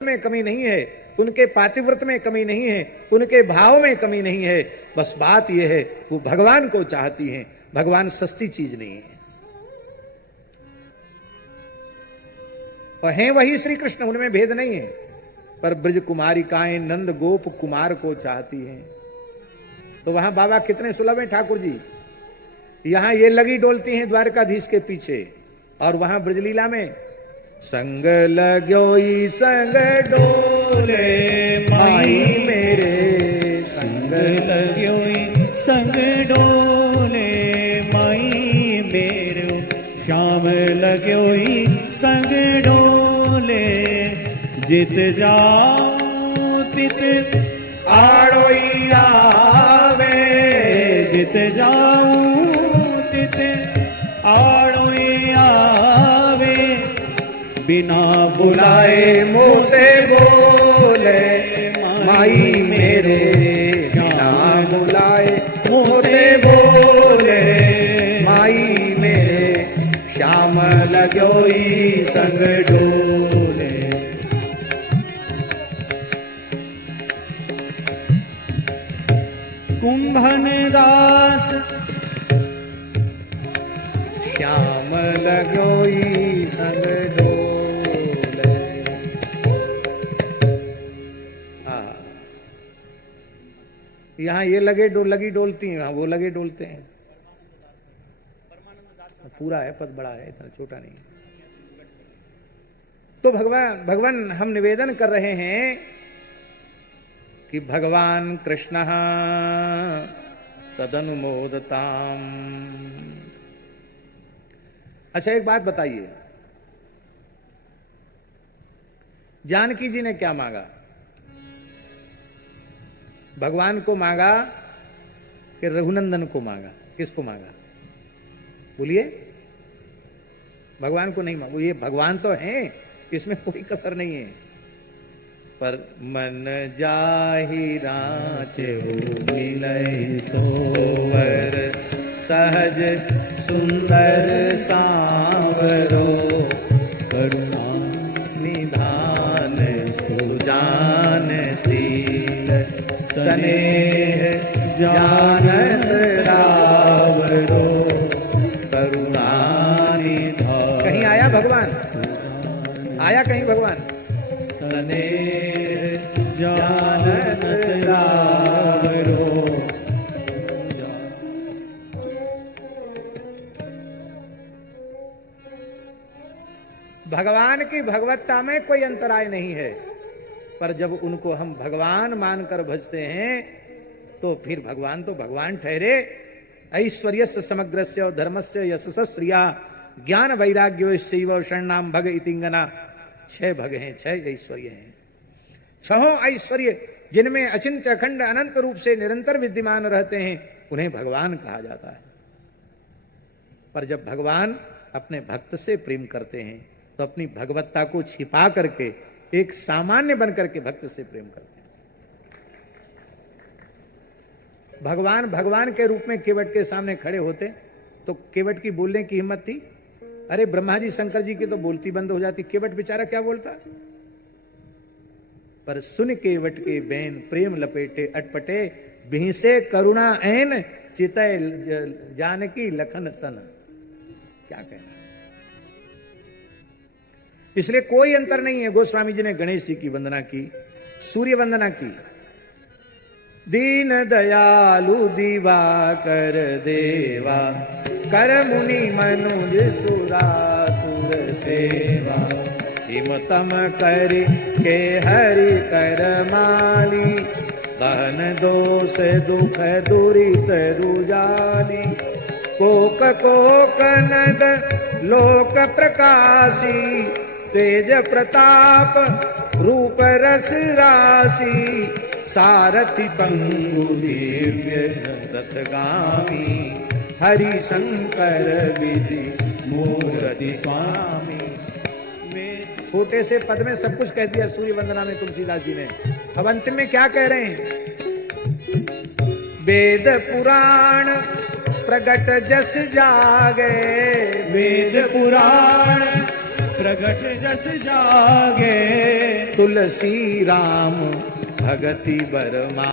में कमी नहीं है, उनके पातिव्रत में कमी नहीं है, उनके भाव में कमी नहीं है। बस बात यह है वो भगवान को चाहती हैं। भगवान सस्ती चीज नहीं है और हैं वही श्री कृष्ण, उनमें भेद नहीं है। पर ब्रज कुमारिकाएं नंद गोप कुमार को चाहती हैं। तो वहां बाबा कितने सुलभ हैं ठाकुर जी। यहां ये लगी डोलती हैं द्वारकाधीश के पीछे, और वहां ब्रजलीला में संग लगोई संग डोले माई मेरे, संग लगोई संग डोले माई मेरे, श्याम लगोई संग डोले, जित जाऊं तित आड़ोई आवे, जित जाऊं तित आड़ोई आवे, बिना बुलाए मोसे बोले माई मेरे, बिना बुलाए मोसे बोले माई मेरे, श्याम लगोई संग डोले। कुंभन दास श्याम लगोई संग डोले। यहाँ ये लगी डोलती हैं, वहां वो लगे डोलते हैं। पूरा है, पद बड़ा है, इतना छोटा नहीं है। तो भगवान हम निवेदन कर रहे हैं कि भगवान कृष्ण तदनुमोदताम। अच्छा एक बात बताइए, जानकी जी ने क्या मांगा? भगवान को मांगा कि रघुनंदन को मांगा? किसको मांगा बोलिए? भगवान को नहीं मांगो, ये भगवान तो हैं, इसमें कोई कसर नहीं है। पर मन जाहि राचे मिलय सोवर, सहज सुंदर सांवरो, करुणा निधान सुजान शील, स्नेह जानत रावरो, करुणा निधान। कहीं आया भगवान? आया कहीं भगवान? स्नेह जानत रावरो। भगवान की भगवत्ता में कोई अंतराय नहीं है, पर जब उनको हम भगवान मानकर भजते हैं तो फिर भगवान तो भगवान ठहरे। ऐश्वर्यस्य समग्रस्य धर्मस्य यशस्य श्रिया, ज्ञान वैराग्यो शैव शरणाम भग इतिंगना। 6 भग हैं, 6 ऐश्वर्य हैं। 6 ऐश्वर्य जिनमें अचिंत्य अखंड अनंत रूप से निरंतर विद्यमान रहते हैं, उन्हें भगवान कहा जाता है। पर जब भगवान अपने भक्त से प्रेम करते हैं तो अपनी भगवत्ता को छिपा करके एक सामान्य बन करके भक्त से प्रेम करते हैं। भगवान के रूप में केवट के सामने खड़े होते तो केवट की बोलने की हिम्मत थी? अरे ब्रह्मा जी शंकर जी की तो बोलती बंद हो जाती, केवट बेचारा क्या बोलता? पर सुन केवट के बैन प्रेम लपेटे अटपटे, भीसे करुणा ऐन चितय जानकी लखन तन। क्या कहना? इसलिए कोई अंतर नहीं है। गोस्वामी जी ने गणेश जी की वंदना की, सूर्य वंदना की। दीन दयालु दिवाकर देवा, कर मुनि मनुज सुरासुर सेवा, हिमतम कर के हरि कर माली, दहन दोष दुख दुरित रुजाली, कोक कोक नद लोक प्रकाशी, तेज प्रताप रूप रस राशि, सारथि पंगु दिव्य रथगामी, हरि शंकर विधि मूर्ति स्वामी। छोटे से पद में सब कुछ कह दिया सूर्य वंदना में तुलसीदास जी ने। अब अंतिम में क्या कह रहे हैं? वेद पुराण प्रगट जस जागे, वेद पुराण प्रगट जस जागे। तुलसी राम भगति बरमा।